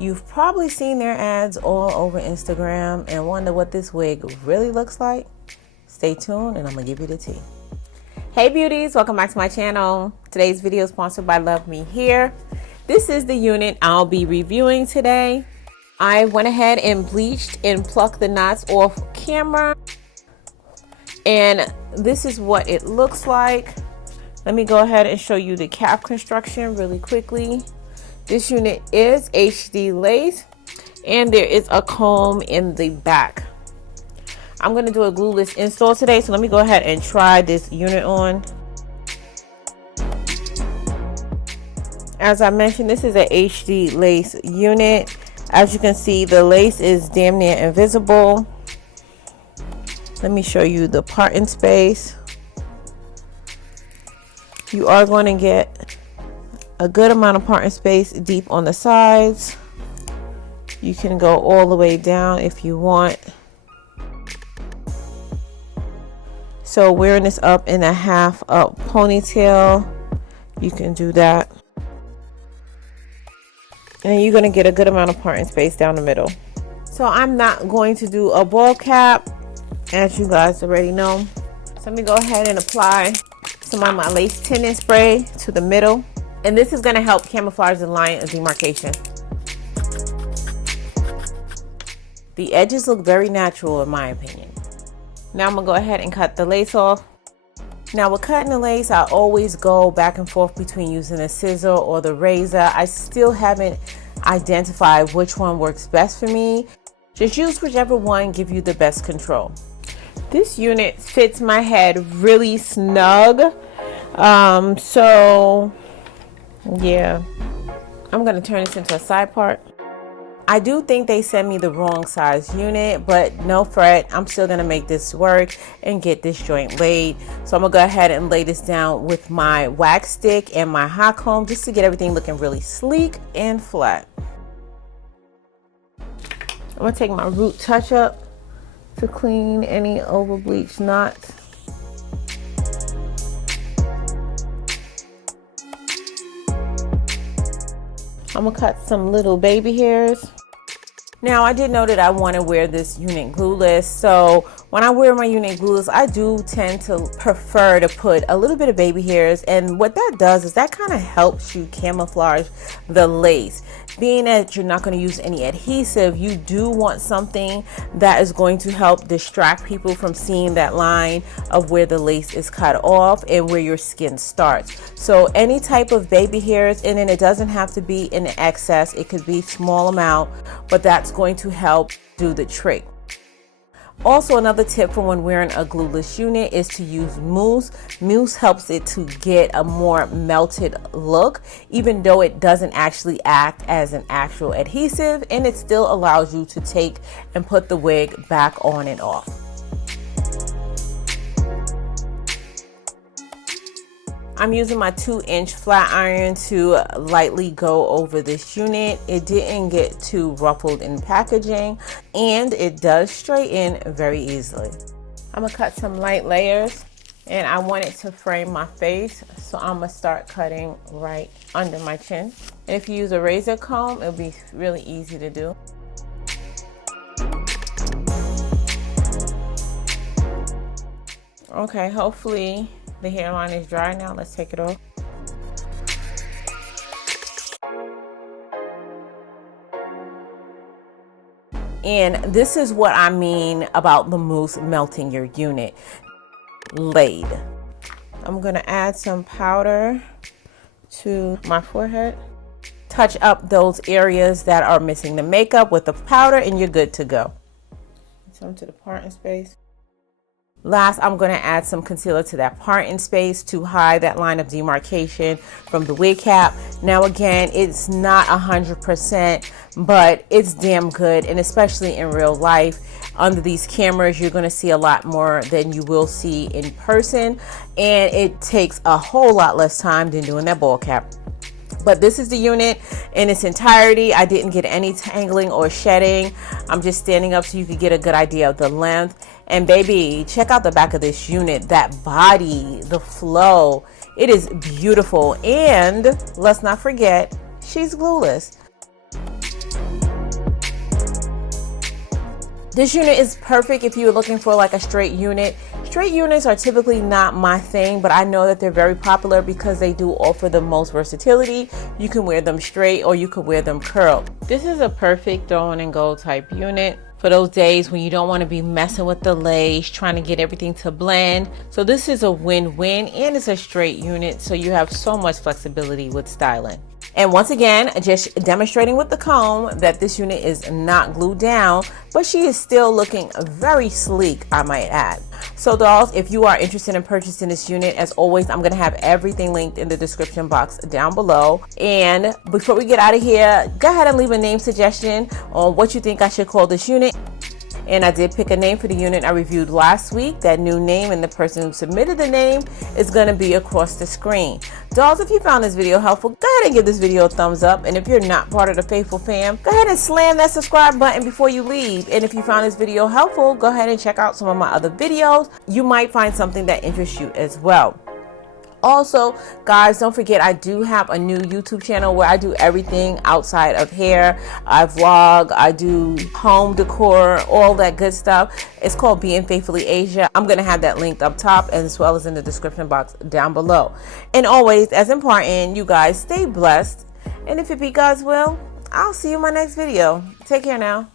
You've probably seen their ads all over Instagram and wonder what this wig really looks like. Stay tuned and I'm gonna give you the tea. Hey beauties, welcome back to my channel. Today's video is sponsored by Luvme Hair. This is the unit I'll be reviewing today. I went ahead and bleached and plucked the knots off camera. And this is what it looks like. Let me go ahead and show you the cap construction really quickly. This unit is HD lace and there is a comb in the back. I'm going to do a glueless install today, so let me go ahead and try this unit on. As I mentioned, this is a HD lace unit. As you can see, the lace is damn near invisible. Let me show you the parting space. You are going to get a good amount of parting space deep on the sides. You can go all the way down if you want. So wearing this up in a half up ponytail, you can do that. And you're going to get a good amount of parting space down the middle. So I'm not going to do a ball cap, as you guys already know. So let me go ahead and apply some of my lace tinting spray to the middle. And this is going to help camouflage the line of demarcation. The edges look very natural in my opinion. Now I'm going to go ahead and cut the lace off. Now with cutting the lace, I always go back and forth between using a scissor or the razor. I still haven't identified which one works best for me. Just use whichever one gives you the best control. This unit fits my head really snug. So yeah, I'm gonna turn this into a side part. I do think they sent me the wrong size unit, but no fret, I'm still gonna make this work and get this joint laid. So I'm gonna go ahead and lay this down with my wax stick and my hot comb just to get everything looking really sleek and flat. I'm gonna take my root touch up to clean any over bleached knots. I'm gonna cut some little baby hairs. Now I did know that I want to wear this unit glueless, so when I wear my unit glueless, I do tend to prefer to put a little bit of baby hairs, and what that does is that kind of helps you camouflage the lace. Being that you're not going to use any adhesive, you do want something that is going to help distract people from seeing that line of where the lace is cut off and where your skin starts. So any type of baby hairs, and then it doesn't have to be in excess, it could be small amount, but that's going to help do the trick. Also, another tip for when wearing a glueless unit is to use mousse. Mousse helps it to get a more melted look, even though it doesn't actually act as an actual adhesive, and it still allows you to take and put the wig back on and off. I'm using my 2-inch flat iron to lightly go over this unit. It didn't get too ruffled in packaging, and it does straighten very easily. I'm gonna cut some light layers, and I want it to frame my face, so I'm gonna start cutting right under my chin. And if you use a razor comb, it'll be really easy to do. Okay, hopefully the hairline is dry now. Let's take it off. And this is what I mean about the mousse melting your unit. Laid. I'm gonna add some powder to my forehead. Touch up those areas that are missing the makeup with the powder and you're good to go. Some to the parting space. Last, I'm going to add some concealer to that parting space to hide that line of demarcation from the wig cap. Now again, it's not 100%, but it's damn good, and especially in real life, under these cameras, you're going to see a lot more than you will see in person, and it takes a whole lot less time than doing that ball cap. But this is the unit in its entirety. I didn't get any tangling or shedding. I'm just standing up so you could get a good idea of the length. And baby, check out the back of this unit. That body, the flow, it is beautiful. And let's not forget, she's glueless. This unit is perfect if you're looking for like a straight unit. Straight units are typically not my thing, but I know that they're very popular because they do offer the most versatility. You can wear them straight or you can wear them curled. This is a perfect throw in and go type unit for those days when you don't want to be messing with the lace, trying to get everything to blend. So this is a win-win, and it's a straight unit, so you have so much flexibility with styling. And once again, just demonstrating with the comb that this unit is not glued down, but she is still looking very sleek, I might add. So dolls, if you are interested in purchasing this unit, as always, I'm going to have everything linked in the description box down below. And before we get out of here, go ahead and leave a name suggestion on what you think I should call this unit. And I did pick a name for the unit I reviewed last week. That new name and the person who submitted the name is going to be across the screen. Dolls, if you found this video helpful, go ahead and give this video a thumbs up. And if you're not part of the Faithful fam, go ahead and slam that subscribe button before you leave. And if you found this video helpful, go ahead and check out some of my other videos. You might find something that interests you as well. Also, guys, don't forget I do have a new YouTube channel where I do everything outside of hair. I vlog, I do home decor, all that good stuff. It's called Being Faithfully Asia. I'm going to have that linked up top as well as in the description box down below. And always, as important, you guys stay blessed. And if it be God's will, I'll see you in my next video. Take care now.